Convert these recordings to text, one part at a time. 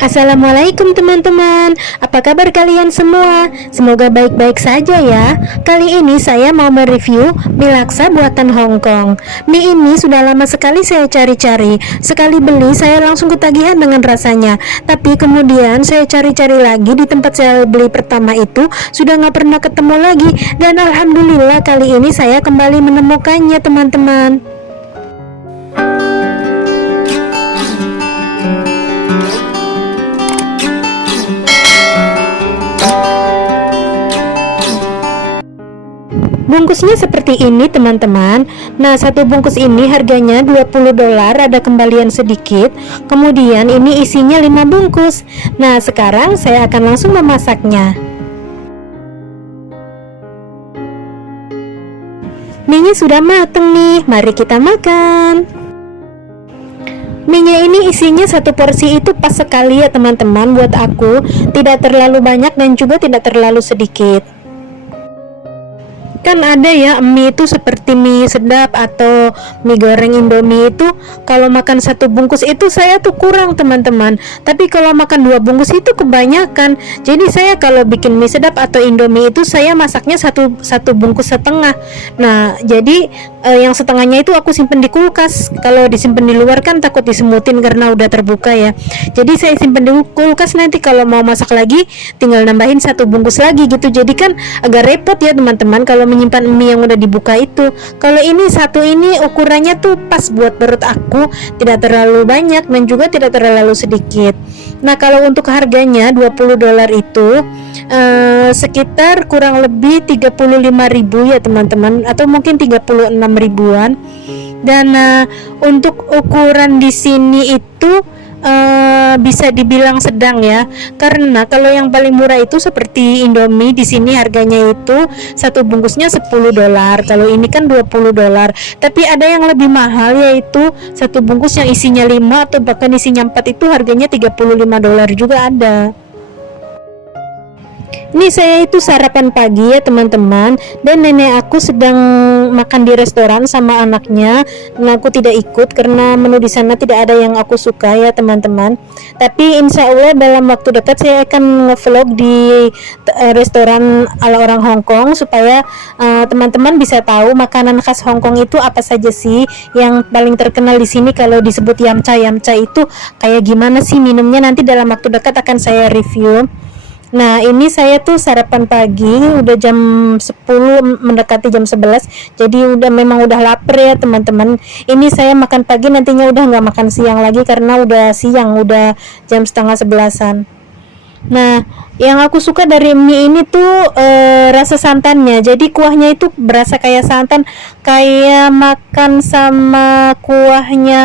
Assalamualaikum teman-teman, apa kabar kalian semua? Semoga baik-baik saja ya. Kali ini saya mau mereview mie laksa buatan Hong Kong. Mie ini sudah lama sekali saya cari-cari. Sekali beli saya langsung ketagihan dengan rasanya. Tapi kemudian saya cari-cari lagi di tempat saya beli pertama itu sudah nggak pernah ketemu lagi. Dan alhamdulillah kali ini saya kembali menemukannya teman-teman. Bungkusnya seperti ini teman-teman. Nah, satu bungkus ini harganya $20, ada kembalian sedikit. Kemudian ini isinya 5 bungkus. Nah, sekarang saya akan langsung memasaknya. Mie-nya sudah mateng nih, mari kita makan. Mie-nya ini isinya satu porsi itu pas sekali ya teman-teman buat aku. Tidak terlalu banyak dan juga tidak terlalu sedikit. Kan ada ya mie itu seperti mie sedap atau mie goreng Indomie itu kalau makan satu bungkus itu saya tuh kurang teman-teman, tapi kalau makan 2 bungkus itu kebanyakan. Jadi saya kalau bikin mie sedap atau Indomie itu saya masaknya satu bungkus setengah. Nah jadi yang setengahnya itu aku simpen di kulkas. Kalau disimpan di luar kan takut disemutin karena udah terbuka ya. Jadi saya simpen di kulkas, nanti kalau mau masak lagi tinggal nambahin satu bungkus lagi gitu. Jadi kan agak repot ya teman-teman kalau menyimpan mie yang udah dibuka itu. Kalau ini satu ini ukurannya tuh pas buat perut aku, tidak terlalu banyak dan juga tidak terlalu sedikit. Nah kalau untuk harganya $20 itu sekitar kurang lebih 35.000 ya teman-teman, atau mungkin 36 ribuan. Dan untuk ukuran di sini itu bisa dibilang sedang ya, karena kalau yang paling murah itu seperti Indomie di sini harganya itu satu bungkusnya $10, kalau ini kan $20. Tapi ada yang lebih mahal yaitu satu bungkus yang isinya 5 atau bahkan isinya 4 itu harganya $35 juga ada. Ini saya itu sarapan pagi ya teman-teman, dan nenek aku sedang makan di restoran sama anaknya. Nah, aku tidak ikut karena menu di sana tidak ada yang aku suka ya teman-teman. Tapi insya Allah dalam waktu dekat saya akan nge-vlog di restoran ala orang Hong Kong supaya teman-teman bisa tahu makanan khas Hong Kong itu apa saja sih yang paling terkenal di sini. Kalau disebut yamcha itu kayak gimana sih minumnya, nanti dalam waktu dekat akan saya review. Nah ini saya tuh sarapan pagi udah jam 10 mendekati jam 11, jadi memang udah lapar ya teman-teman. Ini saya makan pagi, nantinya udah nggak makan siang lagi karena udah siang, udah jam setengah 11-an. Nah yang aku suka dari mie ini tuh rasa santannya, jadi kuahnya itu berasa kayak santan, kayak makan sama kuahnya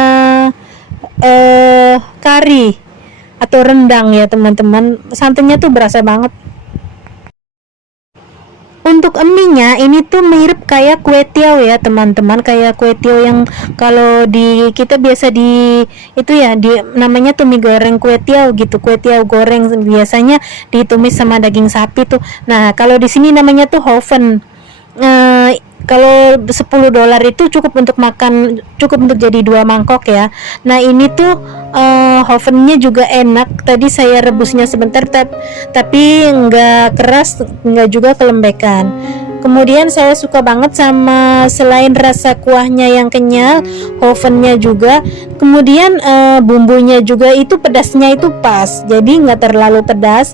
kari atau rendang ya teman-teman. Santannya tuh berasa banget. Untuk mie-nya ini tuh mirip kayak kue tiaw ya teman-teman, kayak kue tiaw yang kalau di kita biasa di itu ya di namanya tuh mie goreng kue tiaw gitu, kue tiaw goreng biasanya ditumis sama daging sapi tuh. Nah kalau di sini namanya tuh hoven. Kalau $10 itu cukup untuk makan, cukup untuk jadi 2 mangkok ya. Nah ini tuh ovennya juga enak. Tadi saya rebusnya sebentar tapi nggak keras, nggak juga kelembekan. Kemudian saya suka banget sama selain rasa kuahnya yang kenyal, ovennya juga, kemudian bumbunya juga itu pedasnya itu pas, jadi nggak terlalu pedas.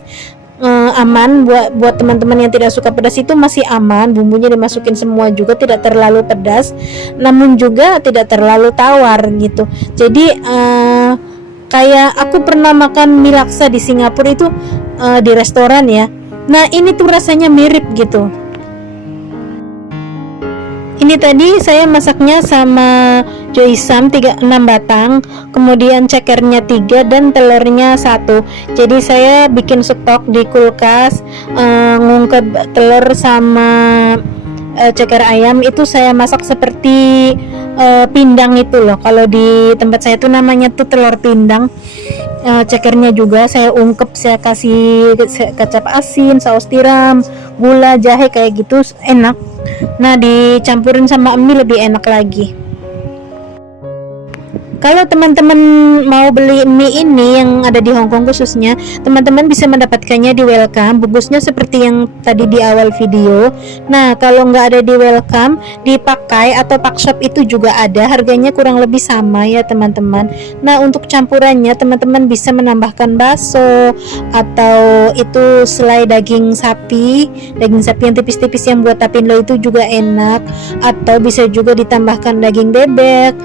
Aman buat teman-teman yang tidak suka pedas, itu masih aman. Bumbunya dimasukin semua juga tidak terlalu pedas, namun juga tidak terlalu tawar gitu. Jadi kayak aku pernah makan mie laksa di Singapura itu di restoran ya. Nah ini tuh rasanya mirip gitu. Ini tadi saya masaknya sama joisam 36 batang, kemudian cekernya 3 dan telurnya 1. Jadi saya bikin stok di kulkas, ngungkep telur sama ceker ayam itu saya masak seperti pindang itu loh. Kalau di tempat saya tuh namanya tuh telur pindang. Cekernya juga saya ungkep, saya kasih kecap asin, saus tiram, gula, jahe kayak gitu, enak. Nah dicampurin sama mie lebih enak lagi. Kalau teman-teman mau beli mie ini yang ada di Hongkong khususnya, teman-teman bisa mendapatkannya di Welcome. Bungkusnya seperti yang tadi di awal video. Nah, kalau nggak ada di Welcome, di Pakai atau Pakshop itu juga ada. Harganya kurang lebih sama ya teman-teman. Nah, untuk campurannya teman-teman bisa menambahkan bakso atau itu selai daging sapi yang tipis-tipis yang buat tapindo itu juga enak. Atau bisa juga ditambahkan daging bebek.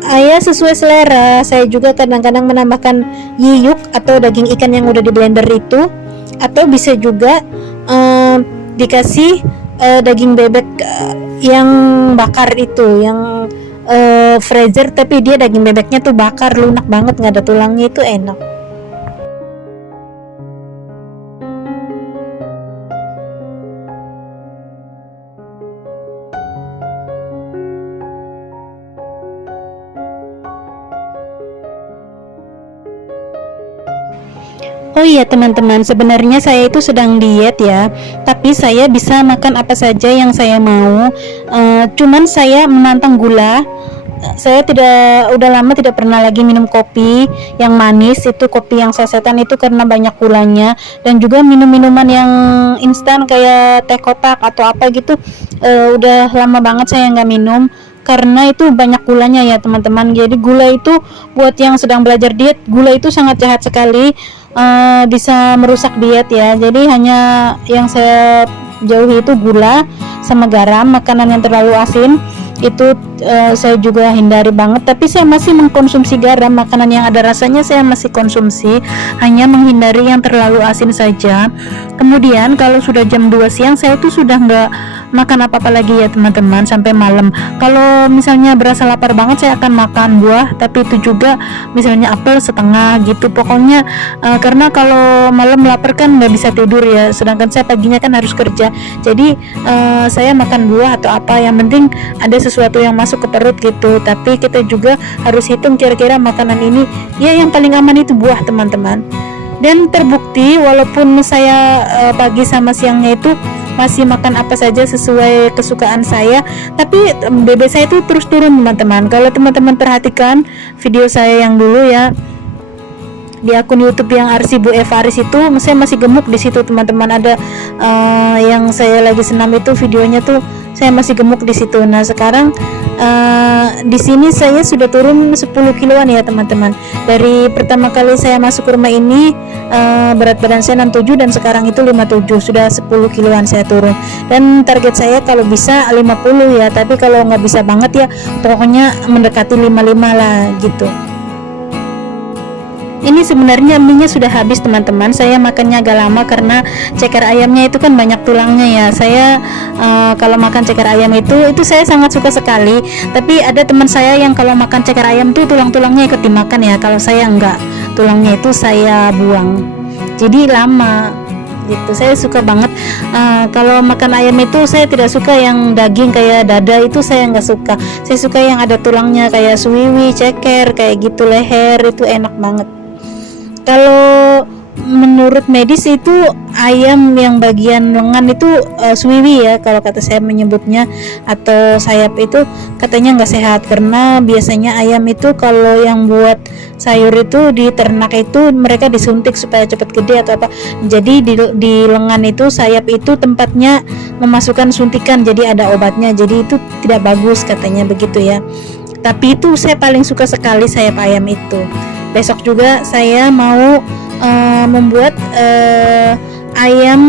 Ya sesuai selera. Saya juga kadang-kadang menambahkan yiyuk atau daging ikan yang udah di blender itu, atau bisa juga dikasih daging bebek yang bakar itu, yang freezer tapi dia daging bebeknya tuh bakar, lunak banget, nggak ada tulangnya, itu enak. Oh iya teman-teman, sebenarnya saya itu sedang diet ya, tapi saya bisa makan apa saja yang saya mau. Cuman saya menantang gula. Saya udah lama tidak pernah lagi minum kopi yang manis, itu kopi yang sasetan itu karena banyak gulanya, dan juga minum minuman yang instan kayak teh kotak atau apa gitu. Udah lama banget saya nggak minum karena itu banyak gulanya ya teman-teman. Jadi gula itu buat yang sedang belajar diet, gula itu sangat jahat sekali, bisa merusak diet ya. Jadi hanya yang saya jauhi itu gula sama garam. Makanan yang terlalu asin itu saya juga hindari banget, tapi saya masih mengkonsumsi garam. Makanan yang ada rasanya saya masih konsumsi, hanya menghindari yang terlalu asin saja. Kemudian kalau sudah jam 2 siang saya itu sudah nggak makan apa-apa lagi ya teman-teman sampai malam. Kalau misalnya berasa lapar banget saya akan makan buah, tapi itu juga misalnya apel setengah gitu pokoknya, karena kalau malam lapar kan nggak bisa tidur ya, sedangkan saya paginya kan harus kerja. Jadi saya makan buah atau apa, yang penting ada sesuatu yang masuk ke perut gitu. Tapi kita juga harus hitung kira-kira makanan ini ya yang paling aman itu buah teman-teman. Dan terbukti walaupun saya pagi sama siangnya itu masih makan apa saja sesuai kesukaan saya, tapi BB saya itu terus turun teman-teman. Kalau teman-teman perhatikan video saya yang dulu ya di akun YouTube yang Arsi Bu Evaris itu, saya masih gemuk di situ teman-teman. Ada yang saya lagi senam itu videonya tuh saya masih gemuk di situ. Nah sekarang di sini saya sudah turun 10 kiloan ya teman-teman. Dari pertama kali saya masuk ke rumah ini berat badan saya 67 dan sekarang itu 57, sudah 10 kiloan saya turun. Dan target saya kalau bisa 50 ya, tapi kalau nggak bisa banget ya pokoknya mendekati 55 lah gitu. Ini sebenarnya mie-nya sudah habis teman-teman. Saya makannya agak lama karena ceker ayamnya itu kan banyak tulangnya ya. Saya kalau makan ceker ayam itu saya sangat suka sekali. Tapi ada teman saya yang kalau makan ceker ayam tuh tulang-tulangnya ikut dimakan ya. Kalau saya enggak, tulangnya itu saya buang. Jadi lama gitu. Saya suka banget kalau makan ayam itu saya tidak suka yang daging kayak dada, itu saya nggak suka. Saya suka yang ada tulangnya kayak suwiwi, ceker kayak gitu, leher itu enak banget. Kalau menurut medis itu ayam yang bagian lengan itu suwiwi ya kalau kata saya menyebutnya, atau sayap itu katanya nggak sehat karena biasanya ayam itu kalau yang buat sayur itu di ternak itu mereka disuntik supaya cepat gede atau apa. Jadi di lengan itu sayap itu tempatnya memasukkan suntikan, jadi ada obatnya, jadi itu tidak bagus katanya begitu ya. Tapi itu saya paling suka sekali sayap ayam itu. Besok juga saya mau membuat ayam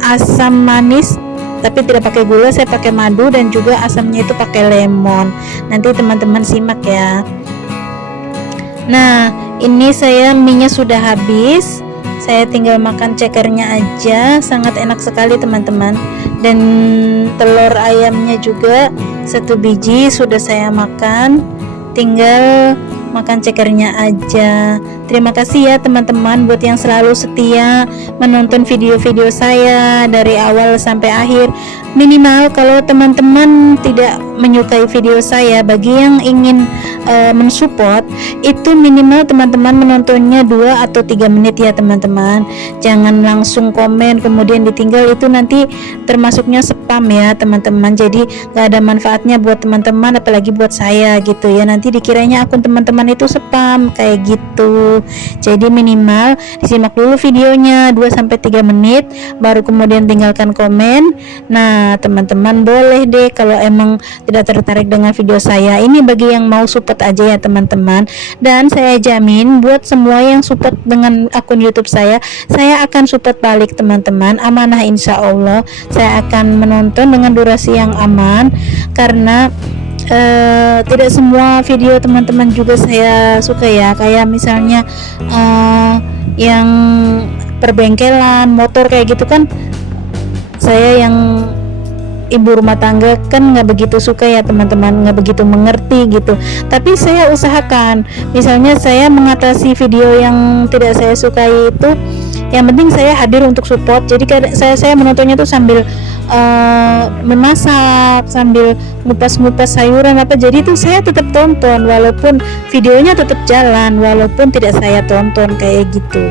asam manis, tapi tidak pakai gula, saya pakai madu dan juga asamnya itu pakai lemon. Nanti teman-teman simak ya. Nah ini saya mie-nya sudah habis, saya tinggal makan cekernya aja, sangat enak sekali teman-teman. Dan telur ayamnya juga 1 biji sudah saya makan, tinggal makan cekernya aja. Terima kasih ya teman-teman buat yang selalu setia menonton video-video saya dari awal sampai akhir. Minimal kalau teman-teman tidak menyukai video saya, bagi yang ingin mensupport, itu minimal teman-teman menontonnya 2 atau 3 menit ya teman-teman. Jangan langsung komen kemudian ditinggal, itu nanti termasuknya spam ya teman-teman. Jadi gak ada manfaatnya buat teman-teman, apalagi buat saya gitu ya. Nanti dikiranya akun teman-teman itu spam kayak gitu. Jadi minimal disimak dulu videonya 2-3 menit, baru kemudian tinggalkan komen. Nah teman-teman boleh deh kalau emang tidak tertarik dengan video saya ini, bagi yang mau support aja ya teman-teman. Dan saya jamin buat semua yang support dengan akun YouTube saya akan support balik teman-teman, amanah insya Allah. Saya akan menonton dengan durasi yang aman, karena tidak semua video teman-teman juga saya suka ya, kayak misalnya yang perbengkelan motor kayak gitu kan, saya yang ibu rumah tangga kan nggak begitu suka ya teman-teman, nggak begitu mengerti gitu. Tapi saya usahakan, misalnya saya mengatasi video yang tidak saya sukai itu, yang penting saya hadir untuk support. Jadi saya menontonnya tuh sambil memasak, sambil ngupas-ngupas sayuran apa, jadi tuh saya tetap tonton walaupun videonya tetap jalan, walaupun tidak saya tonton kayak gitu.